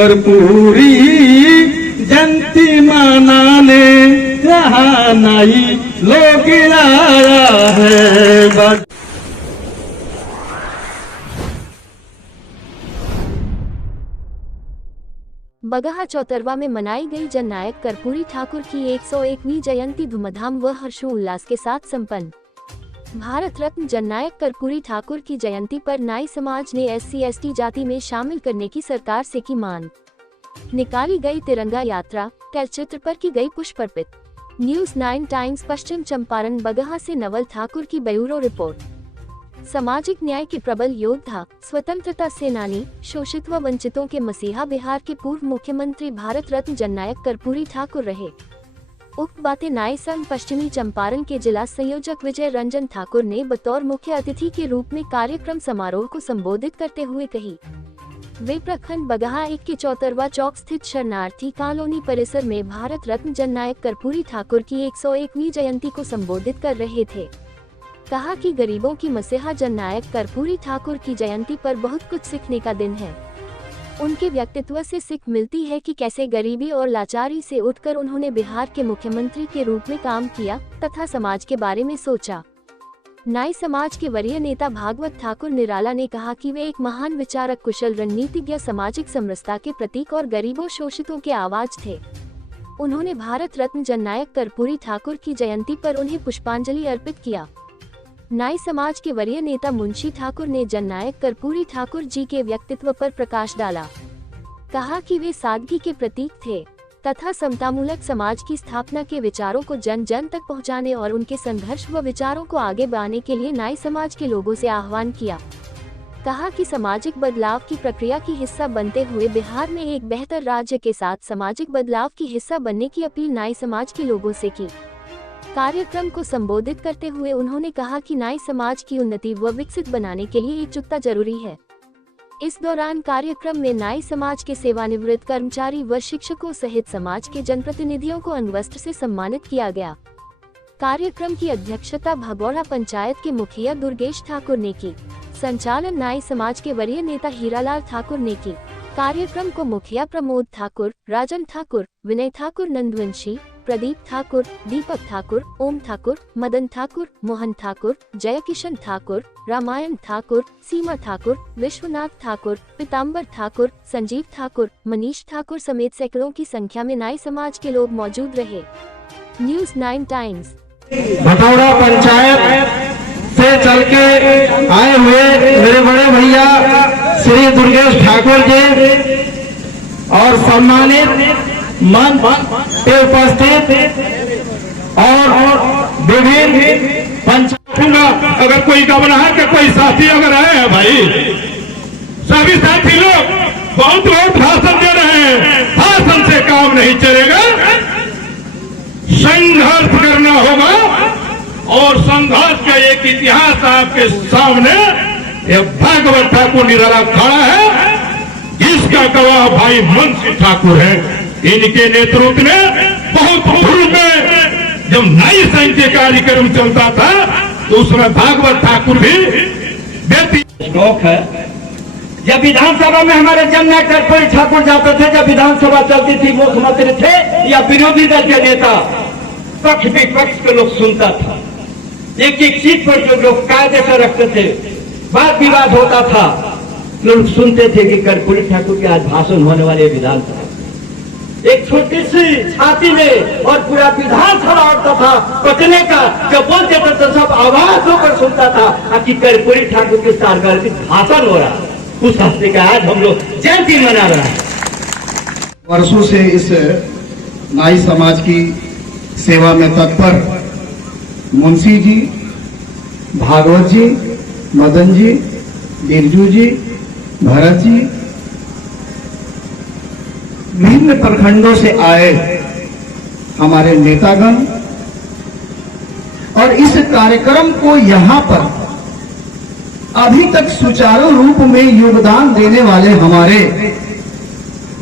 कर्पूरी जयंती मनाने यहाँ नई लोग आया है। बगहा चौतरवा में मनाई गई जननायक कर्पूरी ठाकुर की 101वीं जयंती धूमधाम व हर्षोल्लास के साथ संपन्न। भारत रत्न जननायक कर्पूरी ठाकुर की जयंती पर नाई समाज ने SC/ST जाति में शामिल करने की सरकार से की मांग। निकाली गई तिरंगा यात्रा, तैलचित्र पर की गई पुष्प अर्पित। न्यूज़ 9 टाइम्स पश्चिम चंपारण बगहा से नवल ठाकुर की ब्यूरो रिपोर्ट। सामाजिक न्याय के प्रबल योद्धा, स्वतंत्रता सेनानी, शोषित व वंचितों के मसीहा बिहार के पूर्व मुख्यमंत्री भारत रत्न जननायक कर्पूरी ठाकुर रहे। उक्त बातें नाई संघ पश्चिमी चंपारण के जिला संयोजक विजय रंजन ठाकुर ने बतौर मुख्य अतिथि के रूप में कार्यक्रम समारोह को संबोधित करते हुए कही। वे प्रखंड बगहा 1 के चौतरवा चौक स्थित शरणार्थी कॉलोनी परिसर में भारत रत्न जननायक कर्पूरी ठाकुर की 101वीं जयंती को संबोधित कर रहे थे। कहा कि गरीबों की मसीहा जननायक कर्पूरी ठाकुर की जयंती पर बहुत कुछ सीखने का दिन है। उनके व्यक्तित्व से सीख मिलती है कि कैसे गरीबी और लाचारी से उठकर उन्होंने बिहार के मुख्यमंत्री के रूप में काम किया तथा समाज के बारे में सोचा। नाई समाज के वरीय नेता भागवत ठाकुर निराला ने कहा कि वे एक महान विचारक, कुशल रणनीतिज्ञ, सामाजिक समरसता के प्रतीक और गरीबों शोषितों के आवाज थे। उन्होंने भारत रत्न जननायक कर्पूरी ठाकुर की जयंती पर उन्हें पुष्पांजलि अर्पित किया। नाई समाज के वरीय नेता मुंशी ठाकुर ने जननायक कर्पूरी ठाकुर जी के व्यक्तित्व पर प्रकाश डाला। कहा कि वे सादगी के प्रतीक थे तथा समतामूलक समाज की स्थापना के विचारों को जन जन तक पहुंचाने और उनके संघर्ष व विचारों को आगे बढ़ाने के लिए नाई समाज के लोगों से आह्वान किया। कहा कि सामाजिक बदलाव की प्रक्रिया की हिस्सा बनते हुए बिहार में एक बेहतर राज्य के साथ सामाजिक बदलाव की हिस्सा बनने की अपील नाई समाज के लोगों से की। कार्यक्रम को संबोधित करते हुए उन्होंने कहा कि नाई समाज की उन्नति व विकसित बनाने के लिए एकजुटता जरूरी है। इस दौरान कार्यक्रम में नाई समाज के सेवानिवृत्त कर्मचारी व शिक्षकों सहित समाज के जनप्रतिनिधियों को अंगवस्त्र से सम्मानित किया गया। कार्यक्रम की अध्यक्षता भगौड़ा पंचायत के मुखिया दुर्गेश ठाकुर ने की। संचालन नाई समाज के वरीय नेता हीरालाल ठाकुर ने की। कार्यक्रम को मुखिया प्रमोद ठाकुर, राजन ठाकुर, विनय ठाकुर, नंदवंशी, प्रदीप ठाकुर, दीपक ठाकुर, ओम ठाकुर, मदन ठाकुर, मोहन ठाकुर, जयकिशन ठाकुर, रामायण ठाकुर, सीमा ठाकुर, विश्वनाथ ठाकुर, पीताम्बर ठाकुर, संजीव ठाकुर, मनीष ठाकुर समेत सैकड़ों की संख्या में नाई समाज के लोग मौजूद रहे। News 9 times. भगौड़ा पंचायत से चल के आए हुए मेरे बड़े भैया श्री दुर्गेश ठाकुर जी और सम्मानित मंच पे उपस्थित और विभिन्न पंचायत, अगर कोई घबराहट का कोई साथी अगर है भाई, सभी साथी लोग बहुत भाषण दे रहे हैं, भाषण से काम नहीं चलेगा, संघर्ष करना होगा और संघर्ष का एक इतिहास आपके सामने ये भागवत ठाकुर निराला खड़ा है, जिसका गवाह भाई मुंशी ठाकुर है। इनके नेतृत्व में बहुत पूर्व में जब नाई संघ के कार्यक्रम चलता था तो उसमें भागवत ठाकुर भी शौक है। जब विधानसभा में हमारे जननायक कर्पूरी ठाकुर जाते थे, जब विधानसभा चलती थी, मुख्यमंत्री थे या विरोधी दल के नेता, पक्ष विपक्ष के लोग सुनता था। एक एक सीट पर जो लोग कायदे से रखते थे, वाद विवाद होता था, लोग सुनते थे कि कर्पूरी ठाकुर के आज भाषण होने वाले विधानसभा। एक छोटी सी छाती में और पूरा विधानसभा उठता था पटने का, जब बोलते थे तो सब आवाज होकर सुनता था कि कर्पूरी ठाकुर के सार्वजनिक भाषण हो रहा। उस हफ्ते का आज हम लोग जयंती मना रहे हैं। वर्षों से इस नाई समाज की सेवा में तत्पर मुंशी जी, भागवत जी, मदन जी, बिरजू जी, भरत जी, विभिन्न प्रखंडों से आए हमारे नेतागण और इस कार्यक्रम को यहाँ पर अभी तक सुचारू रूप में योगदान देने वाले हमारे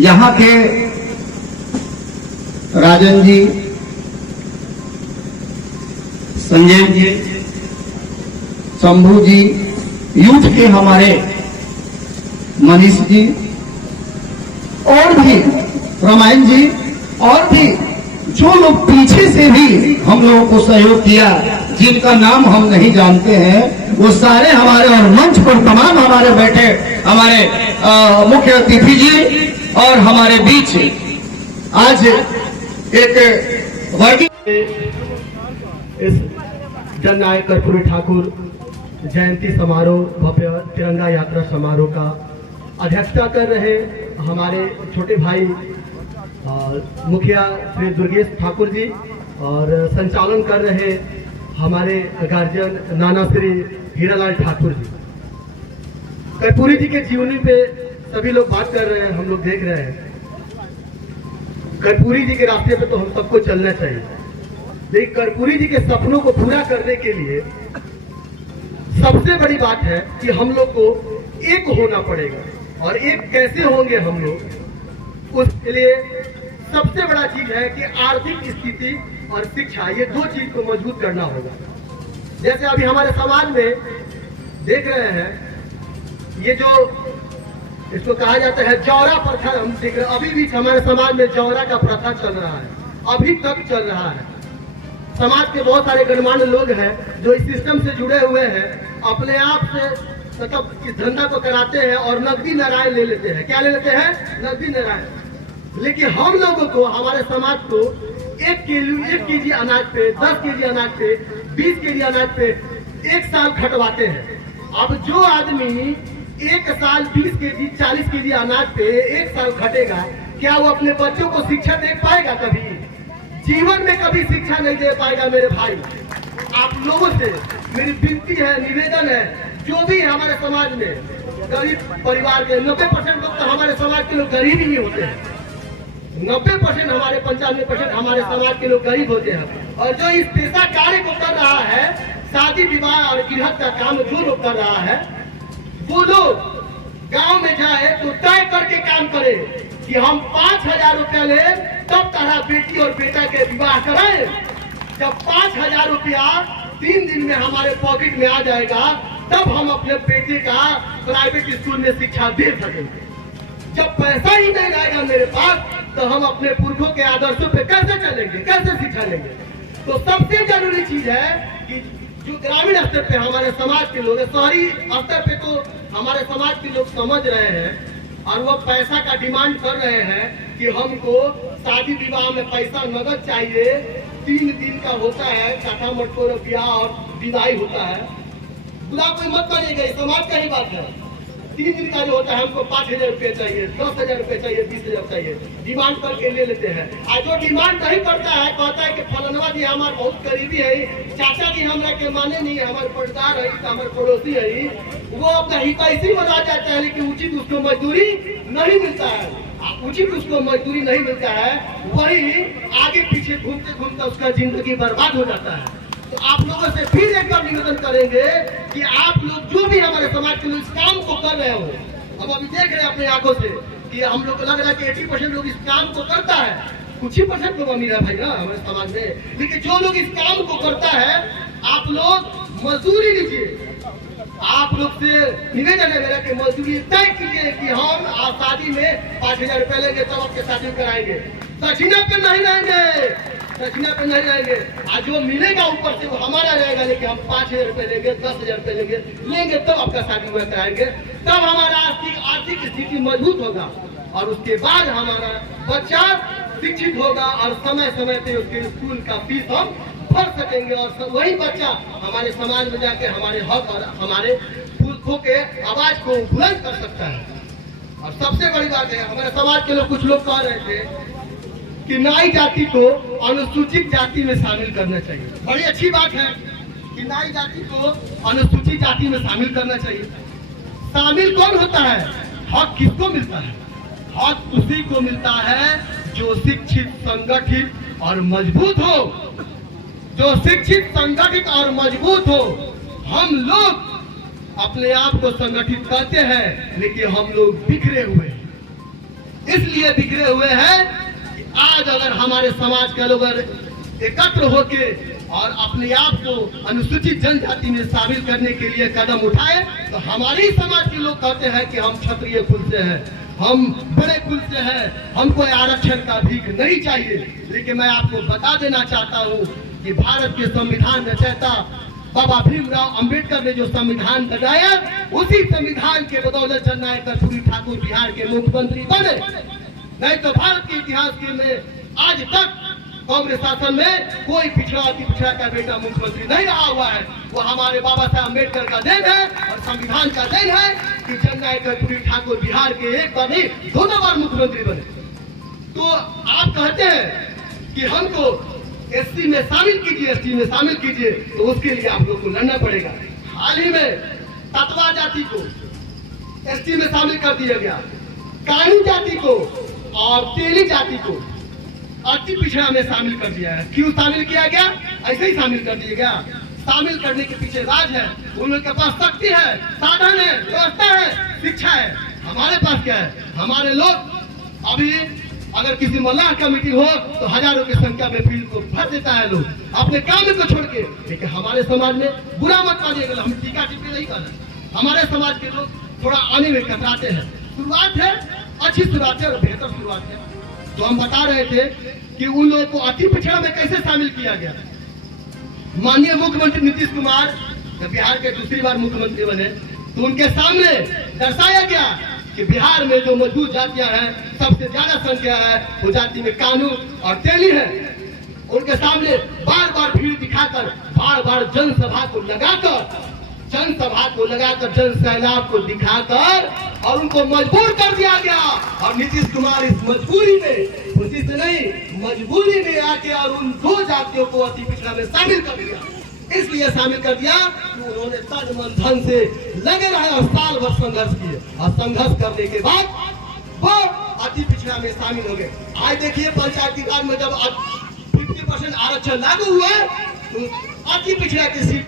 यहाँ के राजन जी, संजय जी, शंभू जी, यूथ के हमारे मनीष जी और भी रामायण जी, और भी जो लोग पीछे से भी हम लोगों को सहयोग किया, जिनका नाम हम नहीं जानते हैं, वो सारे हमारे, और मंच पर तमाम हमारे बैठे हमारे मुख्य अतिथि जी और हमारे बीच आज एक वर्किंग इस जननायक कर्पूरी ठाकुर जयंती समारोह, भव्य तिरंगा यात्रा समारोह का अध्यक्षता कर रहे हमारे छोटे भाई मुखिया श्री दुर्गेश ठाकुर जी, और संचालन कर रहे हमारे गार्जियन नाना श्री हीरालाल ठाकुर जी। कर्पूरी जी के जीवनी पे सभी लोग बात कर रहे हैं, हम लोग देख रहे हैं। कर्पूरी जी के रास्ते पे तो हम सबको चलना चाहिए, लेकिन कर्पूरी जी के सपनों को पूरा करने के लिए सबसे बड़ी बात है कि हम लोग को एक होना पड़ेगा। और एक कैसे होंगे हम लोग, उसके लिए सबसे बड़ा चीज है कि आर्थिक स्थिति और शिक्षा, ये दो चीज को मजबूत करना होगा। जैसे अभी हमारे समाज में देख रहे हैं, ये जो इसको कहा जाता है जौरा प्रथा, हम देख रहे हैं अभी भी हमारे समाज में जौरा का प्रथा चल रहा है, अभी तक चल रहा है। समाज के बहुत सारे गणमान्य लोग हैं जो इस सिस्टम से जुड़े हुए हैं, अपने आप से मतलब इस धंधा को कराते हैं और नकदी नारायण ले लेते हैं। क्या ले लेते हैं? नकदी नारायण। लेकिन हम लोगों को, हमारे समाज को 1 केजी अनाज पे, 10 केजी अनाज पे, 20 केजी अनाज पे 1 साल खटवाते हैं। अब जो आदमी 1 साल 20 केजी 40 केजी अनाज पे 1 साल खटेगा, क्या वो अपने बच्चों को शिक्षा दे पाएगा? कभी जीवन में कभी शिक्षा नहीं दे पाएगा। मेरे भाई, आप लोगों से मेरी विनती है, निवेदन है, जो भी हमारे समाज में गरीब परिवार के 90% लोग तो हमारे समाज के लोग गरीब ही होते हैं। 90% हमारे 95% हमारे समाज के लोग गरीब होते हैं। और जो इस पेशा कार्य को कर रहा है, शादी विवाह और गृहस्थ का काम जो लोग कर रहा है, वो लोग गांव में जाए तो तय करके काम करे कि हम 5,000 रुपया ले, तब तारा बेटी और बेटा के विवाह कराए। जब 5,000 रुपया 3 दिन में हमारे पॉकेट में आ जाएगा, तब हम अपने बेटे का प्राइवेट स्कूल में शिक्षा दे सकेंगे। जब पैसा ही नहीं आएगा मेरे पास, तो हम अपने पुरखों के आदर्शों पे कैसे चलेंगे, कैसे शिक्षा लेंगे? तो सबसे जरूरी चीज है कि जो ग्रामीण स्तर पे हमारे समाज के लोग, शहरी स्तर पे तो हमारे समाज के लोग समझ रहे हैं और वो पैसा का डिमांड कर रहे हैं कि हमको शादी विवाह में पैसा नगद चाहिए। 3 दिन का होता है, काठा मटकोर ब्याह और विदाई होता है। बुरा कोई मत मानिएगा, समाज का ही बात है। 3 दिन का जो होता है, हमको 5,000 रुपये चाहिए, 10,000 रुपये चाहिए, 20,000 चाहिए, डिमांड करके ले लेते हैं। और जो डिमांड नहीं करता है, कहता है कि फलनवा जी हमारे बहुत करीबी है, चाचा जी हमारे के माने नहीं, हमारे पटदार है, हमारे पड़ोसी है, वो अपना हितैषी बना जाता है, लेकिन उचित उसको मजदूरी नहीं मिलता है। उचित उसको मजदूरी नहीं मिलता है, वही आगे पीछे घूमते घूमते उसका जिंदगी बर्बाद हो जाता है। तो आप लोगों से फिर एक बार निवेदन करेंगे कि आप लोग जो भी हमारे समाज के लोग इस काम को कर रहे हो, हम अभी देख रहे हैं अपनी आंखों से कि हम लोग को लग रहा है कि 80% लोग इस काम को करता है, कुछ ही % लोग अमीर है भाई ना हमारे समाज में। लेकिन जो लोग इस काम को करता है, आप लोग मजदूरी लीजिए। आप लोग से निवेदन है मेरा कि मजदूरी तय कीजिए कि हम शादी में 5,000 रुपये लेंगे, तब आपके शादी कराएंगे। दक्षिणा पे नहीं रहेंगे, दक्षिणा पे नहीं रहेंगे। आज जो मिलेगा ऊपर से वो हमारा रहेगा, लेकिन हम 5,000 रुपये लेंगे, 10,000 रुपये लेंगे, तब आपका शादी हुआ कराएंगे। तब हमारा आर्थिक स्थिति मजबूत होगा और उसके बाद हमारा बच्चा शिक्षित होगा और समय समय पे उसके स्कूल का फीस हम भर सकेंगे। और वही बच्चा हमारे समाज में जाके हमारे हक और हमारे पुरखों के आवाज को बुलंद कर सकता है। और सबसे बड़ी बात है, हमारे समाज के लोग, कुछ लोग कह रहे थे कि नाई जाति को अनुसूचित जाति में शामिल करना चाहिए। बड़ी अच्छी बात है कि नाई जाति को अनुसूचित जाति में शामिल करना चाहिए। शामिल कौन होता है? हक किसको मिलता है? हक उसी को मिलता है जो शिक्षित, संगठित और मजबूत हो। जो शिक्षित, संगठित और मजबूत हो। हम लोग अपने आप को संगठित करते हैं, लेकिन हम लोग बिखरे हुए हैं। इसलिए बिखरे हुए हैं कि आज अगर हमारे समाज के लोग एकत्र होके और अपने आप को अनुसूचित जनजाति में शामिल करने के लिए कदम उठाए, तो हमारे ही समाज के लोग कहते हैं कि हम क्षत्रिय कुल से हैं, हम बड़े कुल से हैं, हमको आरक्षण का भीख नहीं चाहिए। लेकिन मैं आपको बता देना चाहता हूँ कि भारत के संविधान रचयिता बाबा भीमराव अंबेडकर ने जो संविधान बनाया, उसी संविधान के बदौलत जननायक कर्पूरी ठाकुर बिहार के मुख्यमंत्री बने। नहीं तो भारत के इतिहास के में आज तक कांग्रेस शासन में कोई पिछड़ा अति पिछड़ा का बेटा मुख्यमंत्री नहीं रहा हुआ है। वो हमारे बाबा साहब अम्बेडकर का देन है और संविधान का देन है कि जननायक कर्पूरी ठाकुर बिहार के एक बार नहीं 2 बार मुख्यमंत्री बने। तो आप कहते हैं कि हमको एससी में शामिल कीजिए, एसटी में शामिल कीजिए, तो उसके लिए आप लोग को लड़ना पड़ेगा। हाल ही में ततवा जाति को एसटी में शामिल कर दिया गया, कानू जाति को और तेली जाति को अति पिछड़ा में शामिल कर दिया है। क्यों शामिल किया गया? ऐसे ही शामिल कर दिया गया। शामिल करने के पीछे राज है, उन लोगों के पास शक्ति है, साधन है, व्यवस्था है, शिक्षा है। हमारे पास क्या है? हमारे लोग अभी अगर किसी मल्लाह का मीटिंग हो तो हजारों की संख्या में फील्ड को भर देता है लोग अपने काम को छोड़ के। लेकिन हमारे समाज में बुरा मत मानिएगा, हम टीका टिप्पणी नहीं कर रहे। हमारे समाज के लोग थोड़ा आने में कतराते हैं। शुरुआत है, अच्छी शुरुआत है और बेहतर शुरुआत है। तो हम बता रहे थे कि उन लोगों को अति पिछड़ा में कैसे शामिल किया गया। माननीय मुख्यमंत्री नीतीश कुमार जब बिहार के दूसरी बार मुख्यमंत्री बने तो उनके सामने दर्शाया गया कि बिहार में जो मजबूत जातियां हैं, सबसे ज्यादा संख्या है वो जाति में कानू और तेली है। उनके सामने बार बार भीड़ दिखाकर, बार बार जनसभा को लगाकर जन सैलाब को दिखाकर और उनको मजबूर कर दिया गया। और नीतीश कुमार इस मजबूरी में, खुशी से नहीं, मजबूरी में आके और उन 2 जातियों को अति पिछड़ा में शामिल कर दिया। इसलिए शामिल कर दिया कि उन्होंने तन मन धन से लगे रहे और साल भर संघर्ष किए और संघर्ष करने के बाद वो अति पिछड़ा में शामिल हो गए। आज देखिए पंचायती राज में जब 50% आरक्षण लागू हुआ तो अति पिछड़ा की सीट